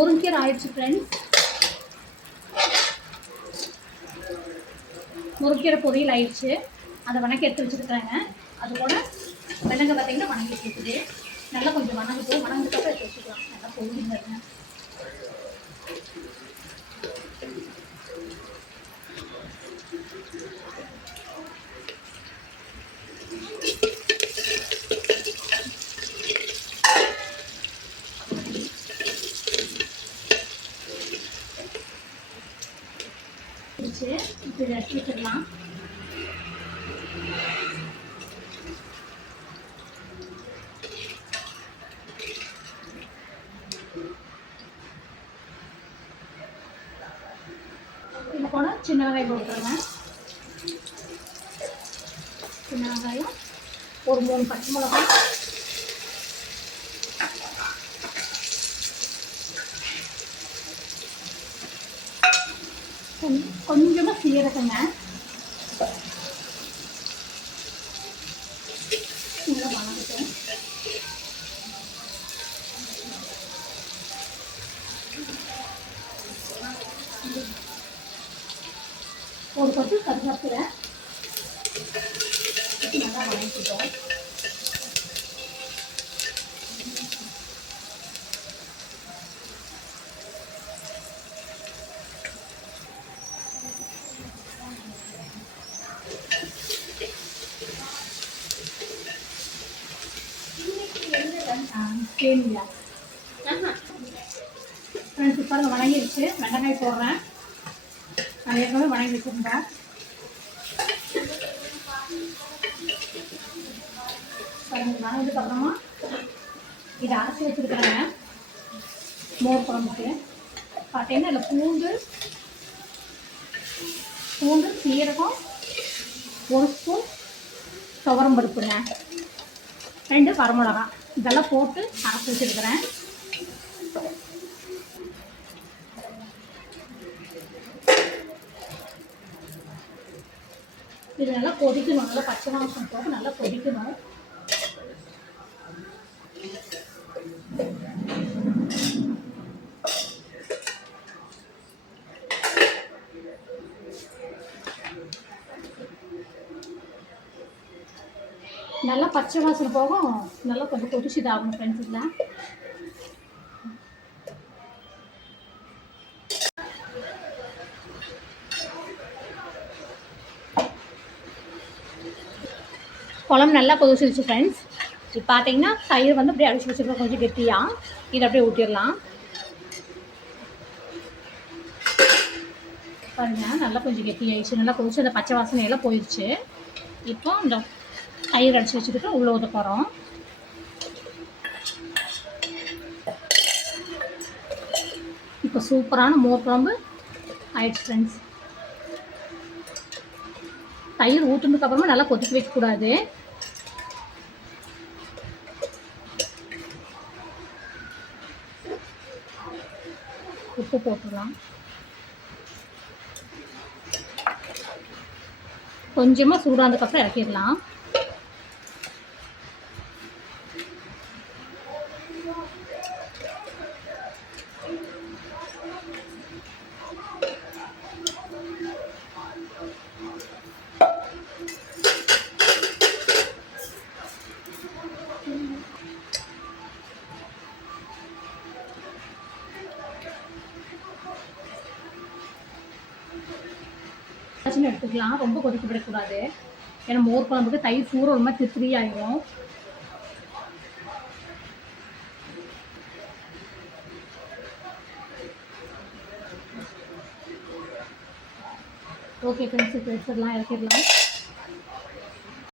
முருங்கீரை ஆயிடுச்சு ஃப்ரெண்ட்ஸ். முருங்கீரை பொரியல் ஆயிடுச்சு. அதை வணக்கி எடுத்து வச்சுருக்குறாங்க. அது கூட வெள்ளங்க பார்த்தீங்கன்னா வணங்கி இருக்குது. நல்லா கொஞ்சம் வணங்கட்டும். வணங்கிட்டப்போ எடுத்து வச்சுக்கலாம். நல்லா பொரியுங்க. இப்போ இதை எடுத்து வச்சிடலாம். இது கூட சின்ன வெங்காயம் போட்டுருங்க. சின்ன வெங்காயம் ஒரு 3 பச்சை மிளகாய், கொஞ்சமாக சீரகங்க, நல்லா வணங்கிட்டேன். ஒரு கொத்து கருவேப்பிலை நல்லா வணங்கிட்டோம். கேளுங்களா ஃப்ரெண்ட்ஸ், இப்போ வணங்கிடுச்சு. வெண்டைக்காய் போடுறேன். நான் ஏற்கனவே வணங்கி வச்சுருந்தேன். வணங்கினதுக்கப்புறமா இதை அரைச்சி வச்சுருக்குறேங்க மோர் குழம்புக்கு. பார்த்தீங்கன்னா இதில் பூண்டு சீரகம், 1 ஸ்பூன் துவரம் பருப்புங்க, 2 வரமிளகா இதெல்லாம் போட்டு அரைச்சி வச்சுருக்கிறேன். இது நல்லா கொதிக்கணும். நல்லா பச்சை வாசம் போக நல்லா கொதிக்கணும். நல்லா பச்சை வாசனை போகும். நல்லா கொஞ்சம் கொதிச்சு இதாகணும் ஃப்ரெண்ட்ஸ். இல்லை குழம்பு நல்லா கொதிச்சிருச்சு ஃப்ரெண்ட்ஸ். இப்போ பார்த்தீங்கன்னா தயிர் வந்து அப்படியே அடிச்சு வச்சுருக்கோம் கொஞ்சம் கெட்டியாக. இதை அப்படியே ஊற்றிடலாம். பாருங்கள் நல்லா கொஞ்சம் கெட்டியாகிடுச்சு. நல்லா கொதிச்சு அந்த பச்சை வாசனையெல்லாம் போயிடுச்சு. இப்போ இந்த தயிர் அடிச்சு வச்சுக்கிட்டு உள்ளே ஊற்ற போகிறோம். இப்போ சூப்பரான மோர் குழம்பு ஆயிடுச்சு ஃப்ரெண்ட்ஸ். தயிர் ஊற்றுனதுக்கப்புறமா நல்லா கொதிக்க வைக்கக்கூடாது. உப்பு போட்டுடலாம். கொஞ்சமாக சூடானதுக்கப்புறம் இறக்கிடலாம். எடுத்துக்கலாம். ரொம்ப கொதிக்க விடக்கூடாது. ஏன்னா மோர் குழம்புக்கு தயிர் சூற ஒரு மாதிரி திரி ஆகிடும். ஓகே ஃப்ரெண்ட்ஸ், இப்போ எடுத்துடலாம், இறக்கிடலாம்.